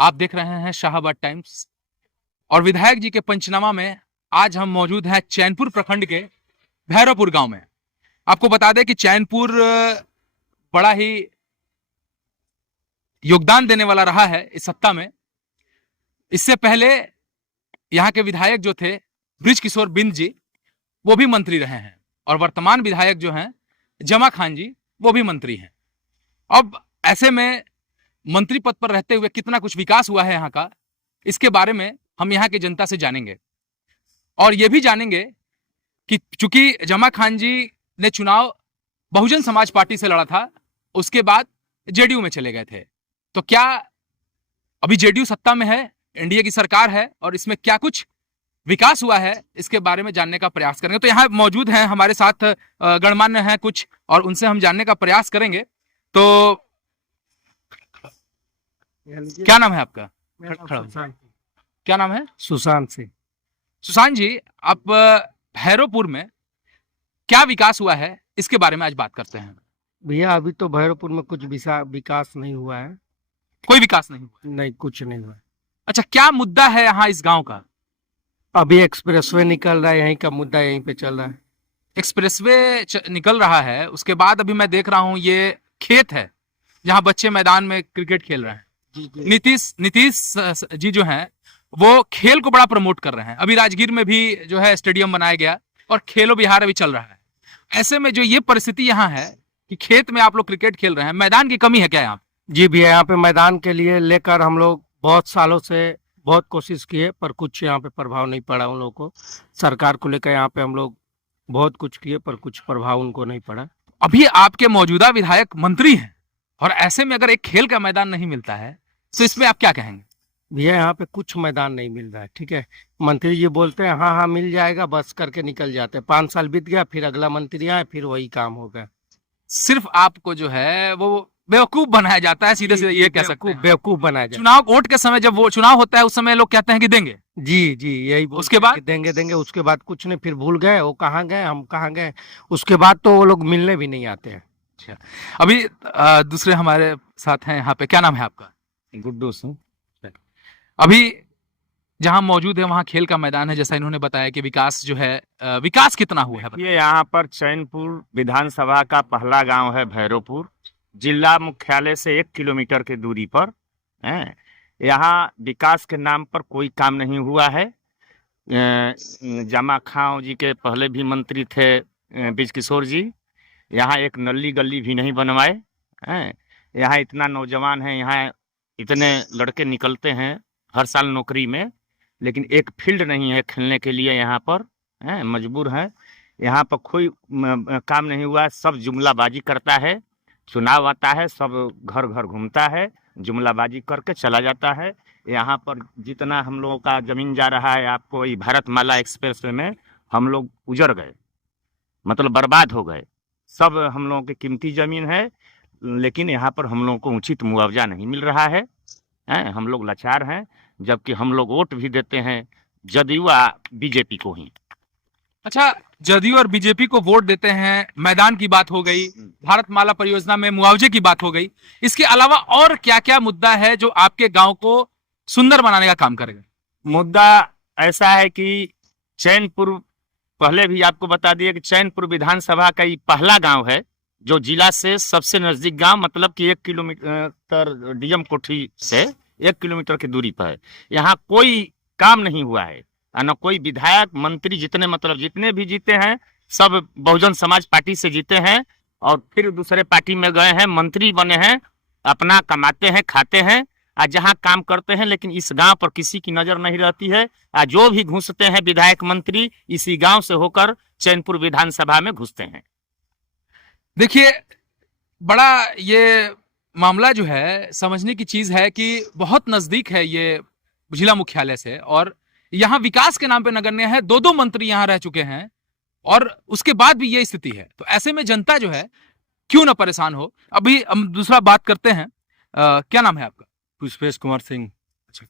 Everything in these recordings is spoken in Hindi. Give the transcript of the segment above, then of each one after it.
आप देख रहे हैं शाहाबाद टाइम्स और विधायक जी के पंचनामा में आज हम मौजूद हैं चैनपुर प्रखंड के भैरवपुर गांव में। आपको बता दें कि चैनपुर बड़ा ही योगदान देने वाला रहा है इस सत्ता में। इससे पहले यहाँ के विधायक जो थे बृज किशोर बिंद जी, वो भी मंत्री रहे हैं और वर्तमान विधायक जो हैं जमा खान जी, वो भी मंत्री हैं। अब ऐसे में मंत्री पद पर रहते हुए कितना कुछ विकास हुआ है यहाँ का, इसके बारे में हम यहाँ की जनता से जानेंगे और ये भी जानेंगे कि चूंकि जमा खान जी ने चुनाव बहुजन समाज पार्टी से लड़ा था, उसके बाद जेडीयू में चले गए थे, तो क्या अभी जेडीयू सत्ता में है, एनडीए की सरकार है और इसमें क्या कुछ विकास हुआ है, इसके बारे में जानने का प्रयास करेंगे। तो यहाँ मौजूद हैं हमारे साथ गणमान्य हैं कुछ और उनसे हम जानने का प्रयास करेंगे। तो क्या नाम है आपका? क्या नाम है? सुशांत सिंह। सुशांत जी, आप भैरवपुर में क्या विकास हुआ है, इसके बारे में आज बात करते हैं। भैया अभी तो भैरवपुर में कुछ विकास नहीं हुआ है। कोई विकास नहीं हुआ? नहीं, कुछ नहीं हुआ। अच्छा, क्या मुद्दा है यहाँ इस गांव का? अभी एक्सप्रेसवे निकल रहा है, यहीं का मुद्दा यहीं पे चल रहा है। एक्सप्रेसवे निकल रहा है, उसके बाद अभी मैं देख रहा हूँ ये खेत है जहाँ बच्चे मैदान में क्रिकेट खेल रहे हैं। नीतीश जी जो हैं वो खेल को बड़ा प्रमोट कर रहे हैं। अभी राजगीर में भी जो है स्टेडियम बनाया गया और खेलो बिहार अभी चल रहा है। ऐसे में जो ये परिस्थिति यहाँ है कि खेत में आप लोग क्रिकेट खेल रहे हैं, मैदान की कमी है क्या यहाँ? जी भैया, यहाँ पे मैदान के लिए लेकर हम लोग बहुत सालों से बहुत कोशिश किए, पर कुछ यहाँ पे प्रभाव नहीं पड़ा उन लोगों को। सरकार को लेकर यहाँ पे हम लोग बहुत कुछ किए, पर कुछ प्रभाव उनको नहीं पड़ा। अभी आपके मौजूदा विधायक मंत्री हैं और ऐसे में अगर एक खेल का मैदान नहीं मिलता है तो इसमें आप क्या कहेंगे? भैया यहाँ पे कुछ मैदान नहीं मिल रहा है, ठीक है। मंत्री जी बोलते हैं हाँ हाँ मिल जाएगा, बस करके निकल जाते हैं। 5 साल बीत गया, फिर अगला मंत्री आए, फिर वही काम हो गया। सिर्फ आपको जो है वो बेवकूफ बनाया जाता है, सीधे सीधे ये कह सकते हैं। बेवकूफ बनाया जाता है। चुनाव वोट के समय जब वो चुनाव होता है उस समय लोग कहते हैं कि देंगे। जी जी, यही उसके बाद देंगे देंगे, उसके बाद कुछ नहीं, फिर भूल गए वो कहाँ गए, हम कहाँ गए। उसके बाद तो वो लोग मिलने भी नहीं आते हैं। अच्छा, अभी दूसरे हमारे साथ हैं यहाँ पे। क्या नाम है आपका? गुड्डू सिंह। अभी जहाँ मौजूद है वहाँ खेल का मैदान है, जैसा इन्होंने बताया कि विकास जो है, विकास कितना हुआ है? ये यहाँ पर चैनपुर विधानसभा का पहला गांव है भैरवपुर, जिला मुख्यालय से 1 किलोमीटर की दूरी पर है। यहाँ विकास के नाम पर कोई काम नहीं हुआ है। जमा खां जी के पहले भी मंत्री थे बृज किशोर जी, यहाँ एक नली गली भी नहीं बनवाए हैं। यहाँ इतना नौजवान है, यहाँ इतने लड़के निकलते हैं हर साल नौकरी में, लेकिन एक फील्ड नहीं है खेलने के लिए यहाँ पर है, मजबूर है। यहाँ पर कोई काम नहीं हुआ, सब जुमलाबाजी करता है। चुनाव आता है, सब घर घर घूमता है, जुमलाबाजी करके चला जाता है। यहाँ पर जितना हम लोगों का ज़मीन जा रहा है, आपको ये भारतमाला एक्सप्रेस में हम लोग उजड़ गए, मतलब बर्बाद हो गए। सब हम लोगों की कीमती ज़मीन है, लेकिन यहाँ पर हम लोगों को उचित मुआवजा नहीं मिल रहा है। हम लोग लाचार हैं, जबकि हम लोग वोट भी देते हैं जदयू बीजेपी को ही। अच्छा, जदयू और बीजेपी को वोट देते हैं, मैदान की बात हो गई, भारतमाला परियोजना में मुआवजे की बात हो गई, इसके अलावा और क्या क्या मुद्दा है जो आपके गांव को सुंदर बनाने का काम करेगा? मुद्दा ऐसा है कि चैनपुर, पहले भी आपको बता दिए कि चैनपुर विधानसभा का ये पहला गांव है जो जिला से सबसे नजदीक गांव, मतलब कि 1 किलोमीटर डीएम कोठी से 1 किलोमीटर की दूरी पर है। यहाँ कोई काम नहीं हुआ है, न कोई विधायक मंत्री, जितने भी जीते हैं सब बहुजन समाज पार्टी से जीते हैं और फिर दूसरे पार्टी में गए हैं, मंत्री बने हैं, अपना कमाते हैं, खाते हैं, जहाँ काम करते हैं। लेकिन इस गांव पर किसी की नजर नहीं रहती है। जो भी घुसते हैं विधायक मंत्री इसी गांव से होकर चैनपुर विधानसभा में घुसते हैं। देखिए, बड़ा ये मामला जो है समझने की चीज है कि बहुत नजदीक है ये जिला मुख्यालय से और यहाँ विकास के नाम पे नगण्य है। 2 मंत्री यहाँ रह चुके हैं और उसके बाद भी ये स्थिति है, तो ऐसे में जनता जो है क्यों ना परेशान हो। अभी हम दूसरा बात करते हैं। क्या नाम है आपका? पुष्पेश कुमार सिंह। अच्छा,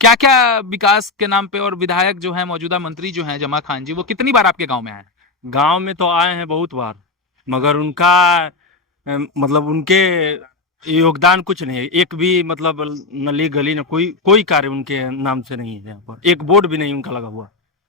क्या क्या विकास के नाम पे और विधायक जो है मौजूदा मंत्री जो है जमा खान जी, वो कितनी बार आपके गांव में आए? गांव में तो आए हैं बहुत बार, मगर उनका मतलब उनके योगदान कुछ नहीं है, एक भी मतलब नली गली न कोई कार्य उनके नाम से नहीं है। यहाँ पर एक बोर्ड भी नहीं उनका लगा हुआ।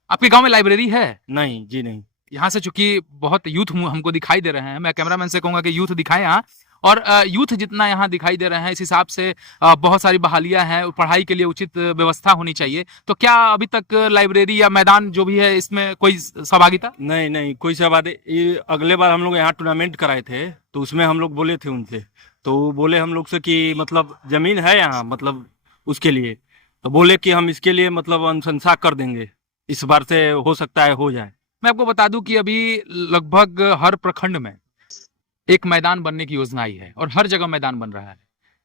आपके गांव में लाइब्रेरी है? नहीं जी नहीं। यहाँ से चूंकि बहुत यूथ हमको दिखाई दे रहे हैं, मैं कैमरामैन से कहूंगा कि यूथ दिखाएं यहाँ, और यूथ जितना यहाँ दिखाई दे रहे हैं इस हिसाब से बहुत सारी बहालियां हैं, पढ़ाई के लिए उचित व्यवस्था होनी चाहिए। तो क्या अभी तक लाइब्रेरी या मैदान जो भी है इसमें कोई सहभागिता? नहीं नहीं कोई सा बात। ये अगले बार हम लोग यहाँ टूर्नामेंट कराए थे तो उसमें हम लोग बोले थे उनसे, तो वो बोले हम लोग से कि मतलब जमीन है यहाँ मतलब उसके लिए, तो बोले कि हम इसके लिए मतलब अनुशंसा कर देंगे, इस बार से हो सकता है हो जाए। मैं आपको बता दूं कि अभी लगभग हर प्रखंड में एक मैदान बनने की योजना आई है और हर जगह मैदान बन रहा है,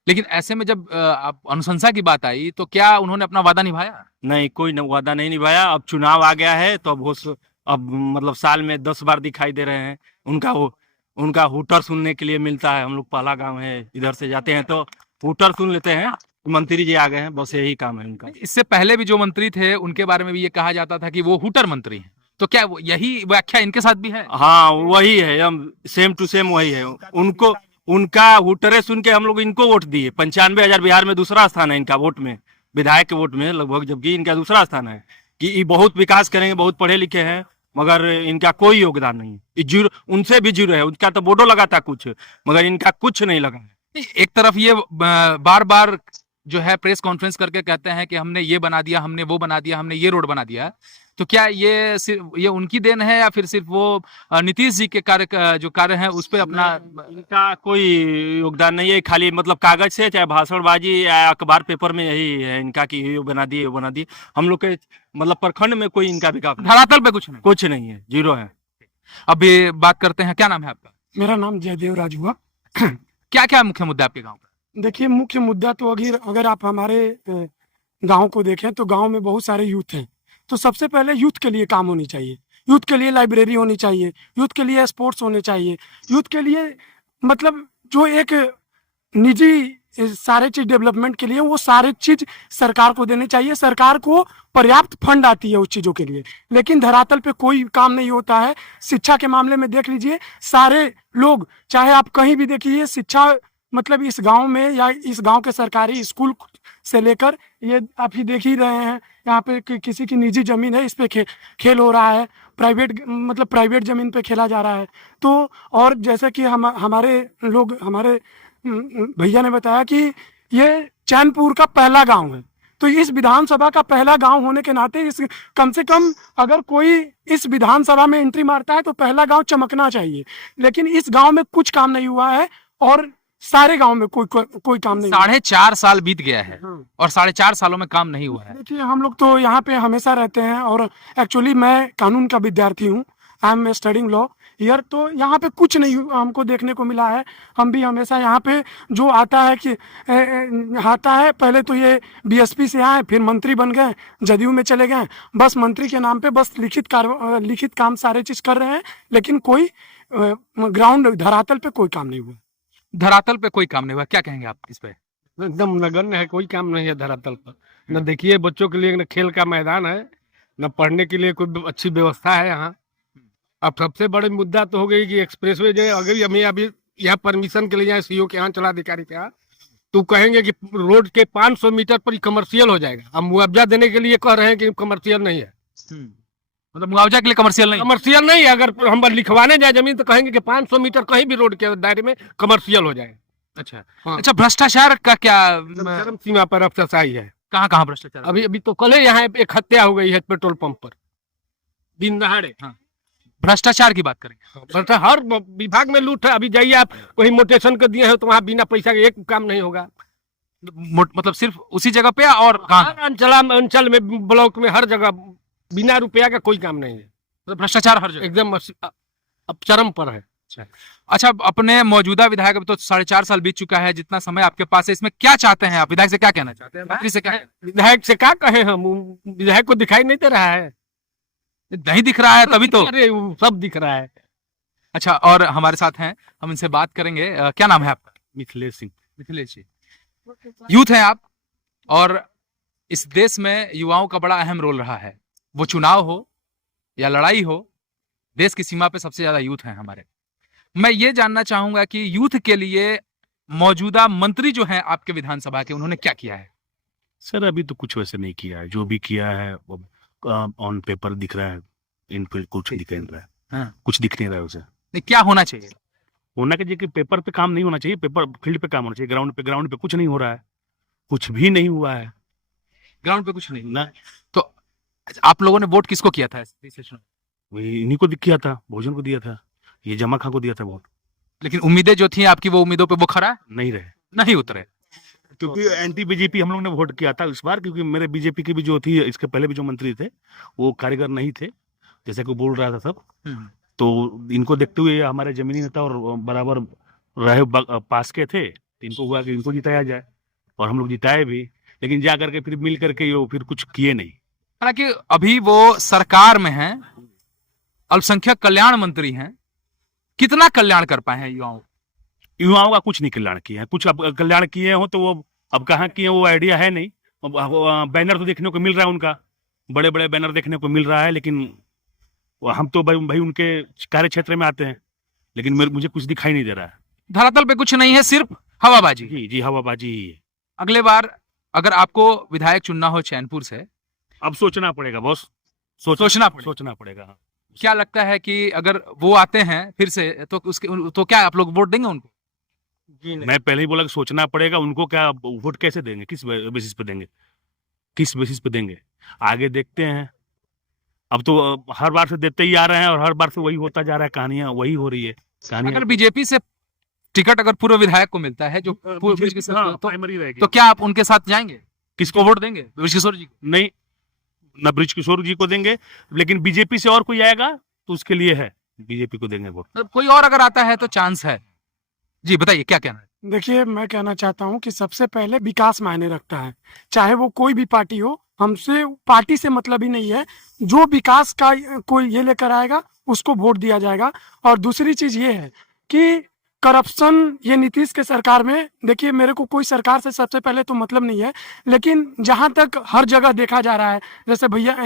लेकिन ऐसे में जब आप अनुशंसा की बात आई तो क्या उन्होंने अपना वादा निभाया? नहीं कोई वादा नहीं निभाया। अब चुनाव आ गया है तो अब मतलब साल में 10 बार दिखाई दे रहे हैं। उनका हुटर सुनने के लिए मिलता है। हम लोग पहला गांव है, इधर से जाते हैं तो हुटर सुन लेते हैं, मंत्री जी आ गए हैं, बस यही काम है उनका। इससे पहले भी जो मंत्री थे उनके बारे में भी ये कहा जाता था कि वो हुटर मंत्री हैं, तो क्या यही व्याख्या इनके साथ भी है? हाँ वही है, हम सेम टू सेम वही है। उनका हुटरे सुन के हम लोग इनको वोट दिए। 95,000 बिहार में दूसरा स्थान है इनका वोट में, विधायक के वोट में लगभग, जबकि इनका दूसरा स्थान है कि ये बहुत विकास करेंगे, बहुत पढ़े लिखे हैं, मगर इनका कोई योगदान नहीं। जीरो, उनसे भी जीरो है। उनका तो बोर्डो लगा था कुछ, मगर इनका कुछ नहीं लगा है। एक तरफ ये बार बार जो है प्रेस कॉन्फ्रेंस करके कहते हैं कि हमने ये बना दिया, हमने वो बना दिया, हमने ये रोड बना दिया, तो क्या ये उनकी देन है या फिर सिर्फ वो नीतीश जी के जो कार्य है उस पे अपना? इनका कोई योगदान नहीं है, खाली मतलब कागज से, चाहे भाषणबाजी या अखबार पेपर में यही है इनका कि ये बना दिए वो बना दिए। हम लोग के मतलब प्रखंड में कोई इनका विकास, धरातल पे कुछ नहीं है, जीरो है। अभी बात करते हैं, क्या नाम है आपका? मेरा नाम जयदेव राज हुआ। क्या क्या मुख्य मुद्दा आपके गाँव का? देखिए मुख्य मुद्दा तो अगर आप हमारे गांव को देखें तो गांव में बहुत सारे यूथ हैं। तो सबसे पहले यूथ के लिए काम होनी चाहिए, यूथ के लिए लाइब्रेरी होनी चाहिए, यूथ के लिए स्पोर्ट्स होने चाहिए, यूथ के लिए मतलब जो एक निजी सारे चीज डेवलपमेंट के लिए वो सारे चीज सरकार को देनी चाहिए। सरकार को पर्याप्त फंड आती है उस चीजों के लिए, लेकिन धरातल पे कोई काम नहीं होता है। शिक्षा के मामले में देख लीजिए, सारे लोग चाहे आप कहीं भी देखिए, शिक्षा मतलब इस गांव में या इस गांव के सरकारी स्कूल से लेकर ये आप ही देख ही रहे हैं, यहाँ पे किसी की निजी जमीन है, इस पे खेल हो रहा है, प्राइवेट जमीन पे खेला जा रहा है। तो और जैसे कि हमारे भैया ने बताया कि ये चैनपुर का पहला गांव है, तो इस विधानसभा का पहला गांव होने के नाते इस कम से कम अगर कोई इस विधानसभा में एंट्री मारता है तो पहला गांव चमकना चाहिए। लेकिन इस गांव में कुछ काम नहीं हुआ है और सारे गांव में कोई काम नहीं। 4.5 साल बीत गया है और 4.5 सालों में काम नहीं हुआ है। देखिए हम लोग तो यहाँ पे हमेशा रहते हैं और एक्चुअली मैं कानून का विद्यार्थी हूँ, I am studying law here. तो यहाँ पे कुछ नहीं हमको देखने को मिला है। हम भी हमेशा यहाँ पे जो आता है पहले तो ये बीएसपी से आए, फिर मंत्री बन गए, जदयू में चले गए, बस मंत्री के नाम पे बस लिखित काम सारे चीज कर रहे हैं, लेकिन कोई ग्राउंड धरातल पे कोई काम नहीं हुआ। धरातल पे कोई काम नहीं हुआ, क्या कहेंगे आप इस पे? एकदम नगण्य है, कोई काम नहीं है धरातल पर। न देखिए बच्चों के लिए न खेल का मैदान है, न पढ़ने के लिए कोई अच्छी व्यवस्था है यहाँ। अब सबसे बड़ी मुद्दा तो हो गई कि एक्सप्रेसवे जो अगर हमें अभी यहाँ परमिशन के लिए यहाँ सीओ के यहाँ चलाधिकारी के यहाँ तो कहेंगे कि रोड के 500 मीटर पर कमर्शियल हो जाएगा। अब मुआवजा देने के लिए कह रहे हैं कि कमर्शियल नहीं है, मतलब मुआवजा के लिए कमर्शियल नहीं। अगर हम लिखवाने जाए जमीन तो कहेंगे कि 500 मीटर कहीं भी रोड के दायरे में कमर्शियल हो जाए। अच्छा हाँ। अच्छा, भ्रष्टाचार का क्या चरम सीमा पर अफसरशाही है। कहाँ भ्रष्टाचार? अभी तो कल यहाँ एक हत्या हो गई है पेट्रोल पंप पर, दिन दहाड़े। हाँ, भ्रष्टाचार की बात करेंगे। हर विभाग में लूट है। अभी जाइए आप वही मोटेशन कर दिए हैं तो वहाँ बिना पैसा के एक काम नहीं होगा। मतलब सिर्फ उसी जगह पे और अंचल में ब्लॉक में हर जगह बिना रुपया का कोई काम नहीं है। तो भ्रष्टाचार हर जगह एकदम अब चरम पर है। अच्छा, अपने मौजूदा विधायक, अब तो 4.5 साल बीत चुका है, जितना समय आपके पास है, इसमें क्या चाहते हैं आप? विधायक से क्या कहना चाहते हैं? मंत्री से क्या? विधायक से क्या कहें हम? विधायक को दिखाई नहीं दे रहा है। नहीं दिख रहा है तभी तो। अरे सब दिख रहा है। अच्छा, और हमारे साथ हैं, हम इनसे बात करेंगे। क्या नाम है आपका? मिथिलेश सिंह। मिथिलेश जी, यूथ हैं आप, और इस देश में युवाओं का बड़ा अहम रोल रहा है। वो चुनाव हो या लड़ाई हो, देश की सीमा पे सबसे ज्यादा यूथ हैं हमारे। मैं ये जानना चाहूंगा कि यूथ के लिए मौजूदा मंत्री जो हैं आपके विधानसभा के, उन्होंने क्या किया है? सर अभी तो कुछ वैसे नहीं किया है, जो भी किया है वो ऑन पेपर दिख रहा है, इन पे कुछ दिख नहीं रहा है। हाँ। कुछ दिख नहीं रहा है उसे। नहीं, क्या होना चाहिए? होना चाहिए कि पेपर पे काम नहीं होना चाहिए, पेपर फील्ड पे काम होना चाहिए, ग्राउंड पे कुछ नहीं हो रहा है, कुछ भी नहीं हुआ है ग्राउंड पे कुछ नहीं। ना। तो आप लोगों ने वोट किसको किया था इस सेशन में? वही इन्हीं को किया था, भोजन को दिया था, ये जमा खां को दिया था वोट। लेकिन उम्मीदें जो थी आपकी, वो उम्मीदों पे वो खरा नहीं रहे, नहीं उतरे। क्योंकि एंटी बीजेपी हम लोग ने वोट किया था इस बार, क्योंकि मेरे बीजेपी की भी जो थी, इसके पहले भी जो मंत्री थे वो कारीगर नहीं थे, जैसे कि बोल रहा था सब। तो इनको देखते हुए हमारे जमीनी नेता और बराबर रहे पास के थे, तो इनको हुआ कि इनको जिताया जाए, और हम लोग जिताए भी, लेकिन जा करके फिर मिल करके वो फिर कुछ किए नहीं। हालांकि अभी वो सरकार में हैं, अल्पसंख्यक कल्याण मंत्री हैं, कितना कल्याण कर पाए हैं युवाओं का कुछ नहीं कल्याण किए हैं, कुछ अब कल्याण किए हो तो वो अब कहाँ किए वो आइडिया है नहीं। बैनर तो देखने को मिल रहा है उनका, बड़े बड़े बैनर देखने को मिल रहा है, लेकिन हम तो भाई उनके कार्य क्षेत्र में आते हैं, लेकिन मुझे कुछ दिखाई नहीं दे रहा है। धरातल पे कुछ नहीं है, सिर्फ हवाबाजी। जी हवाबाजी ही है। अगले बार अगर आपको विधायक चुनना हो चैनपुर से, अब सोचना पड़ेगा बॉस, सोचना पड़ेगा। क्या लगता है कि अगर वो आते हैं फिर से तो क्या आप लोग वोट देंगे उनको? मैं पहले ही बोला कि सोचना पड़ेगा, उनको क्या वोट कैसे देंगे, किस बेसिस पे देंगे, आगे देखते हैं। अब तो हर बार से देते ही आ रहे हैं और हर बार से वही होता जा रहा है, कहानियां वही हो रही है। अगर बीजेपी से टिकट अगर पूर्व विधायक को मिलता है जो प्राइमरी रहेगी, तो क्या आप उनके साथ जाएंगे? किसको वोट देंगे? ब्रिज किशोर जी? नहीं, ना ब्रिज किशोर जी को देंगे, लेकिन बीजेपी से और कोई आएगा तो उसके लिए है, बीजेपी को देंगे वोट। कोई और अगर आता है तो चांस है। जी बताइए, क्या कहना है? देखिए, मैं कहना चाहता हूँ कि सबसे पहले विकास मायने रखता है, चाहे वो कोई भी पार्टी हो। हमसे पार्टी से मतलब ही नहीं है, जो विकास का कोई ये लेकर आएगा उसको वोट दिया जाएगा। और दूसरी चीज ये है कि करप्शन, ये नीतीश के सरकार में, देखिए मेरे को कोई सरकार से सबसे पहले तो मतलब नहीं है, लेकिन जहां तक हर जगह देखा जा रहा है, जैसे भैया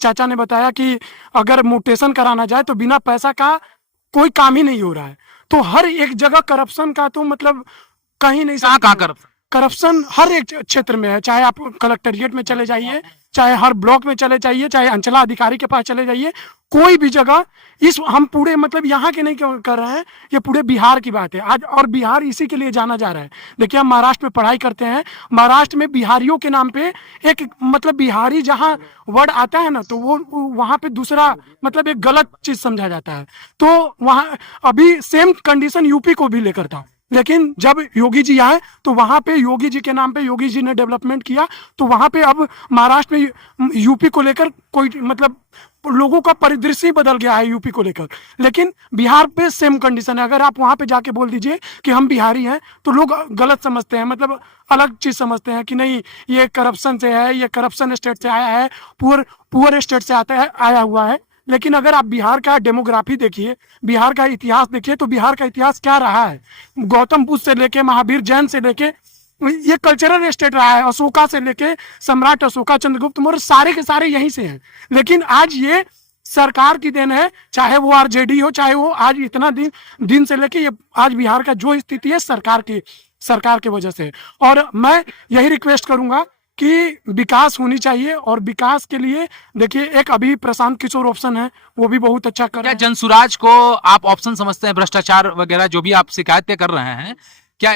चाचा ने बताया कि अगर म्यूटेशन कराना जाए तो बिना पैसा का कोई काम ही नहीं हो रहा है। तो हर एक जगह करप्शन का तो मतलब कहीं नहीं, कहाँ करप्शन हर एक क्षेत्र में है। चाहे आप कलेक्टरेट में चले जाइए, चाहे हर ब्लॉक में चले जाइए, चाहे अंचलाधिकारी के पास चले जाइए, कोई भी जगह हम पूरे मतलब यहाँ के नहीं कर रहे हैं, ये पूरे बिहार की बात है आज। और बिहार इसी के लिए जाना जा रहा है। देखिए, हम महाराष्ट्र में पढ़ाई करते हैं, महाराष्ट्र में बिहारियों के नाम पे एक मतलब बिहारी जहाँ वर्ड आता है ना, तो वो वहाँ पे दूसरा मतलब एक गलत चीज समझा जाता है। तो वहाँ अभी सेम कंडीशन यूपी को भी लेकर था, लेकिन जब योगी जी आए तो वहां पे योगी जी के नाम पे योगी जी ने डेवलपमेंट किया, तो वहां पे अब महाराष्ट्र में यूपी को लेकर कोई मतलब लोगों का परिदृश्य बदल गया है यूपी को लेकर। लेकिन बिहार पे सेम कंडीशन है। अगर आप वहां पे जाके बोल दीजिए कि हम बिहारी हैं, तो लोग गलत समझते हैं, मतलब अलग चीज समझते हैं कि नहीं ये करप्शन से है, ये करप्शन स्टेट से आया है, पुअर स्टेट से आया हुआ है। लेकिन अगर आप बिहार का डेमोग्राफी देखिए, बिहार का इतिहास देखिए, तो बिहार का इतिहास क्या रहा है। गौतम बुद्ध से लेके महावीर जैन से लेके ये कल्चरल स्टेट रहा है, अशोका से लेके सम्राट अशोका, चंद्रगुप्त मौर्य, सारे के सारे यहीं से हैं। लेकिन आज ये सरकार की देन है, चाहे वो आरजेडी हो, चाहे वो आज इतना दिन से लेके ये आज बिहार का जो स्थिति है सरकार की वजह से। और मैं यही रिक्वेस्ट करूंगा कि विकास होनी चाहिए, और विकास के लिए देखिए एक अभी प्रशांत किशोर ऑप्शन है, वो भी बहुत अच्छा कर रहे हैं। क्या जनसुराज को आप ऑप्शन समझते हैं? भ्रष्टाचार वगैरह जो भी आप शिकायतें कर रहे हैं, क्या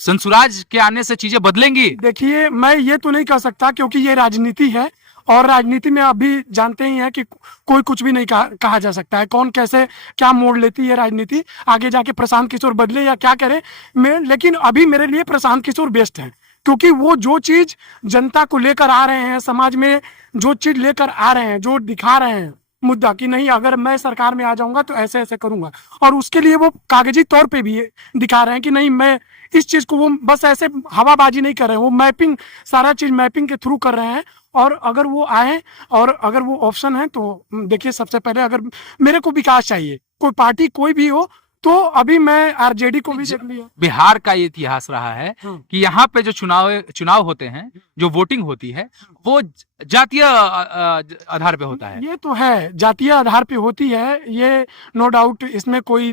जनसुराज के आने से चीजें बदलेंगी? देखिए, मैं ये तो नहीं कह सकता, क्योंकि ये राजनीति है, और राजनीति में अभी जानते ही हैं कि कोई कुछ भी नहीं कहा जा सकता है, कौन कैसे क्या मोड़ लेती है राजनीति, आगे जाके प्रशांत किशोर बदले या क्या करे। लेकिन अभी मेरे लिए प्रशांत किशोर बेस्ट है, क्योंकि वो जो चीज जनता को लेकर आ रहे हैं, समाज में जो चीज लेकर आ रहे हैं, जो दिखा रहे हैं मुद्दा कि नहीं अगर मैं सरकार में आ जाऊंगा तो ऐसे ऐसे करूंगा, और उसके लिए वो कागजी तौर पे भी दिखा रहे हैं कि नहीं मैं इस चीज को, वो बस ऐसे हवाबाजी नहीं कर रहे हैं, वो मैपिंग, सारा चीज मैपिंग के थ्रू कर रहे हैं। और अगर वो आए और अगर वो ऑप्शन है तो देखिए, सबसे पहले अगर मेरे को विकास चाहिए, कोई पार्टी कोई भी हो, तो अभी मैं आरजेडी को भी देख लिया। बिहार का ये इतिहास रहा है हाँ। कि यहाँ पे जो चुनाव होते हैं, जो वोटिंग होती है, वो जातीय आधार पे होता है। ये तो है, जातीय आधार पे होती है, ये नो डाउट, इसमें कोई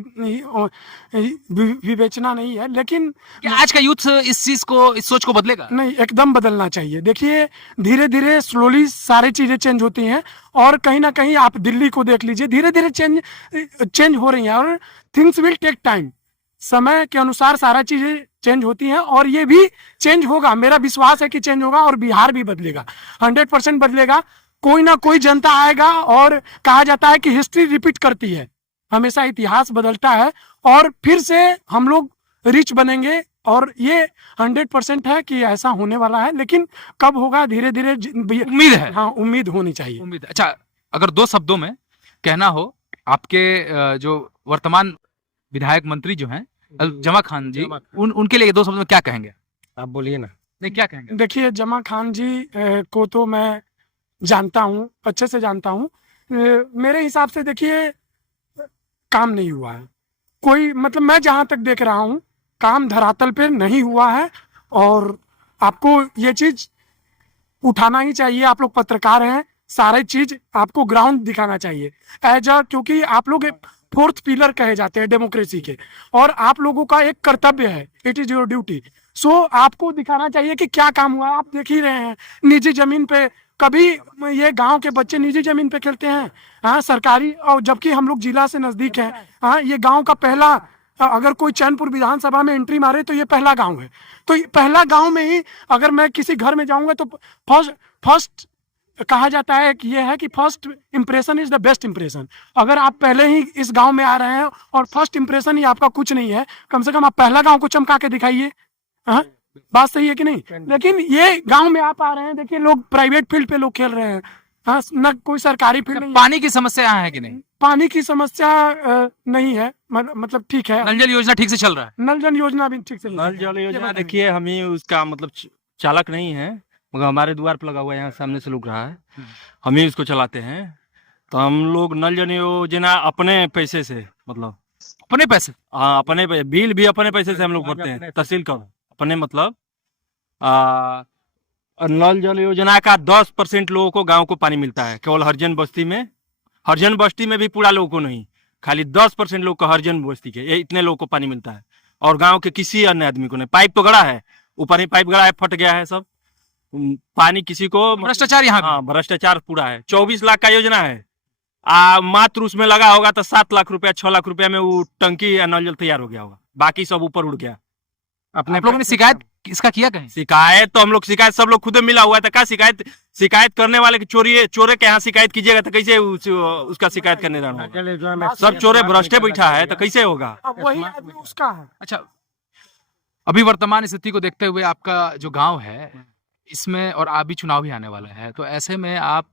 विवेचना नहीं है। लेकिन क्या आज का यूथ इस सोच को बदलेगा? नहीं, एकदम बदलना चाहिए। देखिए, धीरे धीरे स्लोली सारी चीजें चेंज होती हैं, और कहीं ना कहीं आप दिल्ली को देख लीजिए, धीरे धीरे चेंज हो रही हैं, और थिंग्स विल टेक टाइम। समय के अनुसार सारा चीजें चेंज होती हैं, और ये भी चेंज होगा। मेरा विश्वास है कि चेंज होगा, और बिहार भी बदलेगा, 100% बदलेगा। कोई ना कोई जनता आएगा, और कहा जाता है कि हिस्ट्री रिपीट करती है, हमेशा इतिहास बदलता है, और फिर से हम लोग रिच बनेंगे। और ये 100% है कि ऐसा होने वाला है, लेकिन कब होगा, धीरे धीरे उम्मीद है। हाँ, उम्मीद होनी चाहिए। उम्मीद है। अच्छा, अगर 2 शब्दों में कहना हो, आपके जो वर्तमान विधायक मंत्री जो हैं जमा खान जी, उनके लिए 2 शब्दों में क्या कहेंगे? आप बोलिए ना। नहीं, क्या कहेंगे? देखिए, जमा खान जी को तो मैं जानता हूँ, अच्छे से जानता हूँ। मेरे हिसाब से देखिए, काम नहीं हुआ है कोई, मतलब मैं जहाँ तक देख रहा हूँ, काम धरातल पे नहीं हुआ है। और आपको ये चीज उठाना ही चाहिए, आप लोग पत्रकार हैं, सारे चीज आपको ग्राउंड दिखाना चाहिए क्योंकि आप लोग 4th पिलर कहे जाते हैं डेमोक्रेसी के, और आप लोगों का एक कर्तव्य है, इट इज योर ड्यूटी। सो आपको दिखाना चाहिए कि क्या काम हुआ। आप देख ही रहे हैं, निजी जमीन पे कभी ये गांव के बच्चे निजी जमीन पे खेलते हैं, हाँ, सरकारी, और जबकि हम लोग जिला से नजदीक हैं। हाँ, ये गांव का पहला, अगर कोई चैनपुर विधानसभा में एंट्री मारे तो ये पहला गांव है। तो पहला गांव में ही अगर मैं किसी घर में जाऊंगा तो फर्स्ट कहा जाता है कि ये है कि first impression is the best impression. अगर आप पहले ही इस गांव में आ रहे हैं और फर्स्ट इंप्रेशन ही आपका कुछ नहीं है, कम से कम आप पहला गांव को चमका के दिखाइए। हाँ, बात सही है कि नहीं? लेकिन ये गांव में आप आ रहे हैं, देखिए लोग प्राइवेट फील्ड पे लोग खेल रहे हैं, हाँ, न कोई सरकारी फील्ड नहीं। पानी की समस्या यहाँ है कि नहीं? पानी की समस्या नहीं है, मतलब ठीक है। नल जल योजना ठीक से चल रहा है? नल जल योजना भी ठीक से नल जल योजना देखिए, हम ही उसका मतलब चालक नहीं है, मगर हमारे द्वार पर लगा हुआ है, यहाँ सामने से लुक रहा है, हम ही उसको चलाते हैं। तो हम लोग नल जल योजना अपने पैसे से, मतलब अपने पैसे? हाँ, अपने बिल भी अपने पैसे से हम लोग भरते हैं, तहसील का अपने, मतलब नल जल योजना का 10% लोगों को गांव को पानी मिलता है, केवल हरिजन बस्ती में। हरिजन बस्ती में भी पूरा लोगों को नहीं, खाली 10% लोग को, हरिजन बस्ती के, ये इतने लोगों को पानी मिलता है, और गांव के किसी अन्य आदमी को नहीं। पाइप तो गड़ा है, ऊपर ही पाइप गड़ा है, फट गया है सब, पानी किसी को। भ्रष्टाचार यहाँ भी? हाँ, भ्रष्टाचार पूरा है। 24 लाख का योजना है, मात्र उसमें लगा होगा तो 7 लाख रुपया, 6 लाख रुपया में वो टंकी या नल जल तैयार हो गया होगा, बाकी सब ऊपर उड़ गया। अपने लोगों ने शिकायत इसका किया कहीं? शिकायत तो हम लोग, शिकायत सब लोग खुद मिला हुआ है, तो क्या शिकायत करने वाले की चोरे के यहाँ शिकायत कीजिएगा तो कैसे उसका शिकायत करने जाना? सब चोरे भ्रष्टे बैठा है तो कैसे होगा? अब वही आदमी उसका है। अच्छा, अभी वर्तमान स्थिति को देखते हुए आपका जो गांव है, इसमें और अभी चुनाव भी आने वाला है, तो ऐसे में आप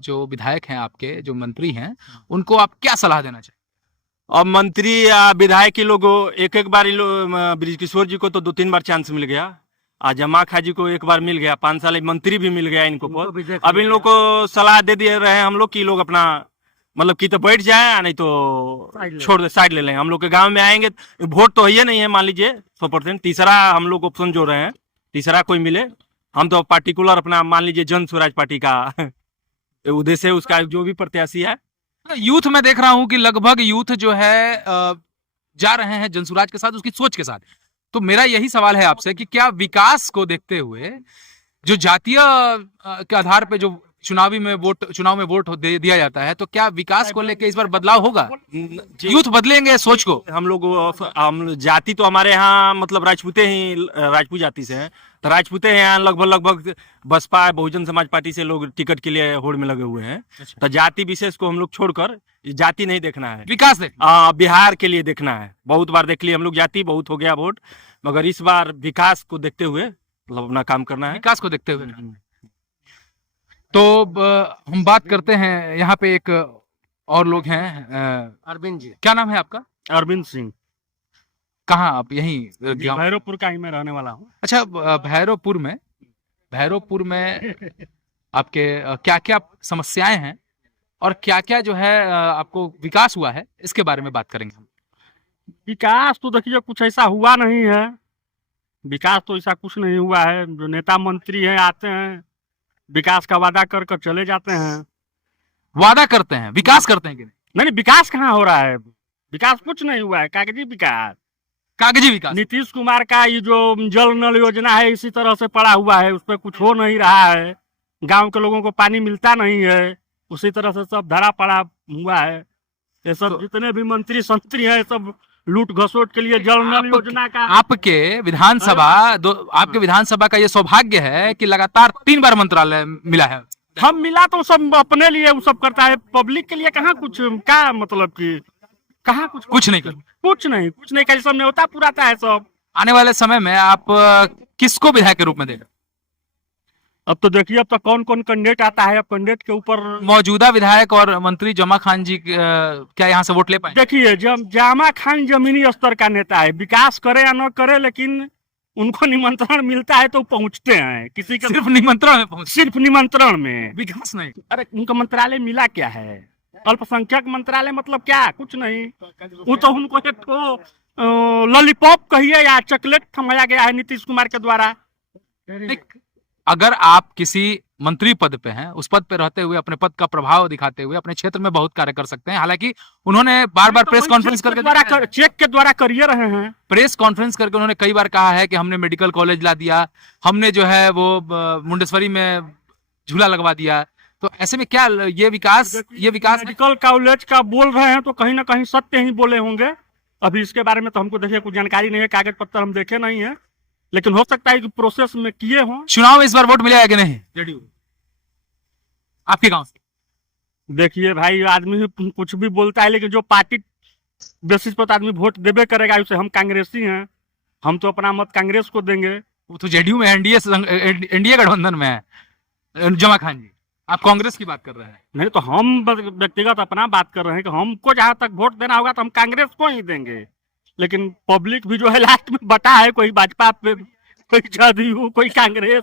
जो विधायक हैं, आपके जो मंत्री हैं, उनको आप क्या सलाह देना चाहिए? अब मंत्री या विधायक के लोग एक बार बृजकिशोर जी को तो 2-3 बार चांस मिल गया, जमा खा जी को एक बार मिल गया, 5 साल मंत्री भी मिल गया इनको पद। अब इन लोग को सलाह दे दिए रहे हैं हम लोग कि लोग अपना, मतलब कि तो बैठ जाए, नहीं तो छोड़ दे, साइड ले लें। हम लोग के गांव में आएंगे, वोट तो है नहीं है, मान लीजिए 100%, तीसरा हम लोग ऑप्शन जो रहे हैं, तीसरा कोई मिले। हम तो पार्टिकुलर अपना, मान लीजिए जन स्वराज पार्टी का उद्देश्य है, उसका जो भी प्रत्याशी है। यूथ में देख रहा हूं कि लगभग यूथ जो है जा रहे हैं जनसुराज के साथ, उसकी सोच के साथ। तो मेरा यही सवाल है आपसे कि क्या विकास को देखते हुए जो जातीय के आधार पे जो चुनाव में वोट दिया जाता है, तो क्या विकास को लेकर इस बार बदलाव होगा? यूथ बदलेंगे सोच को? हम जाति तो हमारे यहाँ मतलब राजपूत जाति से हैं, तो राजपूते यहाँ लगभग बसपा बहुजन समाज पार्टी से लोग टिकट के लिए होड़ में लगे हुए हैं। तो जाति विशेष को हम लोग छोड़कर जाति नहीं देखना है, विकास बिहार के लिए देखना है। बहुत बार देख लिए हम लोग, जाति बहुत हो गया वोट, मगर इस बार विकास को देखते हुए मतलब अपना काम करना है, विकास को देखते हुए। तो हम बात करते हैं, यहाँ पे एक और लोग हैं, अरविंद जी। क्या नाम है आपका? अरविंद सिंह। कहाँ आप? यहीं भैरवपुर का ही मैं रहने वाला हूँ। अच्छा, भैरवपुर में आपके क्या क्या समस्याएं हैं और क्या क्या जो है आपको विकास हुआ है, इसके बारे में बात करेंगे हम। विकास तो देखिए कुछ ऐसा हुआ नहीं है, विकास तो ऐसा कुछ नहीं हुआ है। जो नेता मंत्री हैं आते हैं, विकास का वादा कर कर चले जाते हैं। वादा करते हैं, विकास करते हैं कि नहीं? नहीं, विकास कहाँ हो रहा है, विकास कुछ नहीं हुआ है, कागजी विकास। कागजी विकास। नीतीश कुमार का ये जो जल नल योजना है इसी तरह से पड़ा हुआ है, उस पर कुछ हो नहीं रहा है। गांव के लोगों को पानी मिलता नहीं है, उसी तरह से सब धरा पड़ा हुआ है। ये सब जितने भी मंत्री संतरी हैं सब लूट घसोट के लिए जल नल योजना का। आपके विधानसभा का ये सौभाग्य है कि लगातार 3 बार मंत्रालय मिला है। हम मिला तो सब अपने लिए वो सब करता है, पब्लिक के लिए कहाँ कुछ, क्या मतलब कि कहाँ कुछ नहीं कर। कुछ नहीं कर, सब न्योता पुराता है सब। आने वाले समय में आप किसको विधायक के रूप में देगा? अब तो देखिए अब तो कौन कौन कैंडिडेट आता है, अब कैंडिडेट के ऊपर। मौजूदा विधायक और मंत्री जमा खान जी क्या यहाँ से वोट ले पाए? देखिए जामा खान जमीनी स्तर का नेता है, विकास करे या न करे, लेकिन उनको निमंत्रण मिलता है तो पहुंचते हैं। किसी का सिर्फ निमंत्रण में पहुंच, सिर्फ निमंत्रण में, विकास नहीं। अरे उनका मंत्रालय मिला क्या है? अल्पसंख्यक मंत्रालय मतलब क्या? कुछ नहीं। वो तो उनको एक तो लॉलीपॉप कहिए या चॉकलेट थमाया गया है नीतीश कुमार के द्वारा। अगर आप किसी मंत्री पद पे हैं, उस पद पे रहते हुए अपने पद का प्रभाव दिखाते हुए अपने क्षेत्र में बहुत कार्य कर सकते हैं। हालांकि उन्होंने बार बार प्रेस कॉन्फ्रेंस करके चेक के द्वारा करिए रहे हैं। प्रेस कॉन्फ्रेंस करके उन्होंने कई बार कहा है कि हमने मेडिकल कॉलेज ला दिया, हमने जो है वो मुंडेश्वरी में झूला लगवा दिया। तो ऐसे में क्या ये विकास मेडिकल कॉलेज का बोल रहे हैं तो कहीं ना कहीं सत्य ही बोले होंगे। अभी इसके बारे में तो हमको देखिए कुछ जानकारी नहीं है, कागज पत्तर हम देखे नहीं है, लेकिन हो सकता है कि प्रोसेस में किए हों। चुनाव में इस बार वोट मिलेगा कि नहीं जेडीयू आपके गांव से? देखिए भाई, आदमी कुछ भी बोलता है, लेकिन जो पार्टी बेसिस पर आदमी वोट देबे करेगा उसे। हम कांग्रेसी हैं, हम तो अपना मत कांग्रेस को देंगे। वो तो जेडीयू में एनडीए गठबंधन में है जमा खान जी, आप कांग्रेस की बात कर रहे हैं। नहीं तो हम व्यक्तिगत अपना बात कर रहे हैं कि हमको जहां तक वोट देना होगा तो हम कांग्रेस को ही देंगे। लेकिन पब्लिक भी जो है लास्ट में बटा है, कोई भाजपा पे, कोई जदयू, कोई कांग्रेस।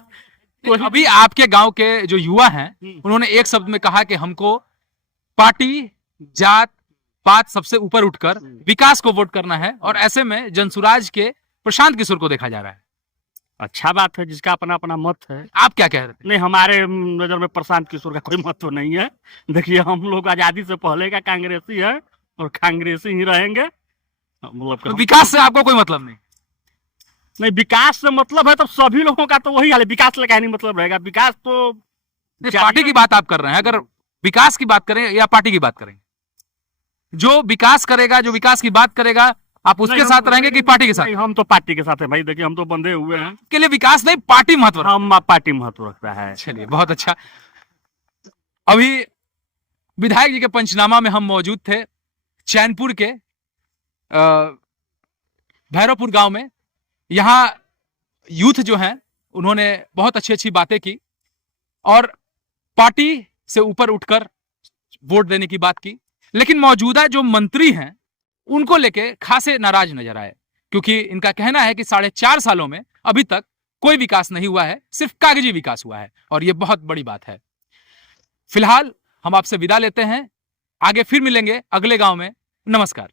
अभी आपके गांव के जो युवा हैं उन्होंने एक शब्द में कहा कि हमको पार्टी जात पात सबसे ऊपर उठकर विकास को वोट करना है, और ऐसे में जनसुराज के प्रशांत किशोर को देखा जा रहा है। अच्छा बात है, जिसका अपना अपना मत है। आप क्या कह रहे थे? नहीं, हमारे नजर में प्रशांत किशोर का कोई मत तो नहीं है। देखिए हम लोग आजादी से पहले का कांग्रेसी है और कांग्रेसी ही रहेंगे। तो विकास से आपको कोई मतलब नहीं? नहीं, विकास से मतलब है तो सभी लोगों का तो वही हाल है, विकास से क्या नहीं मतलब रहेगा। विकास तो पार्टी की बात आप कर रहे हैं, अगर विकास की बात करें या पार्टी की बात करें, जो विकास करेगा, जो विकास की बात करेगा, आप उसके साथ रहेंगे कि पार्टी के साथ? हम तो पार्टी के साथ है भाई, देखिए हम तो बंधे हुए हैं। के लिए विकास नहीं, पार्टी महत्व रखता है। हम पार्टी महत्व रखता है। चलिए बहुत अच्छा। अभी विधायक जी के पंचनामा में हम मौजूद थे चैनपुर के भैरवपुर गांव में। यहाँ यूथ जो हैं उन्होंने बहुत अच्छी अच्छी बातें की और पार्टी से ऊपर उठकर वोट देने की बात की, लेकिन मौजूदा जो मंत्री हैं उनको लेके खासे नाराज नजर आए, क्योंकि इनका कहना है कि 4.5 सालों में अभी तक कोई विकास नहीं हुआ है, सिर्फ कागजी विकास हुआ है, और यह बहुत बड़ी बात है। फिलहाल हम आपसे विदा लेते हैं, आगे फिर मिलेंगे अगले गांव में। नमस्कार।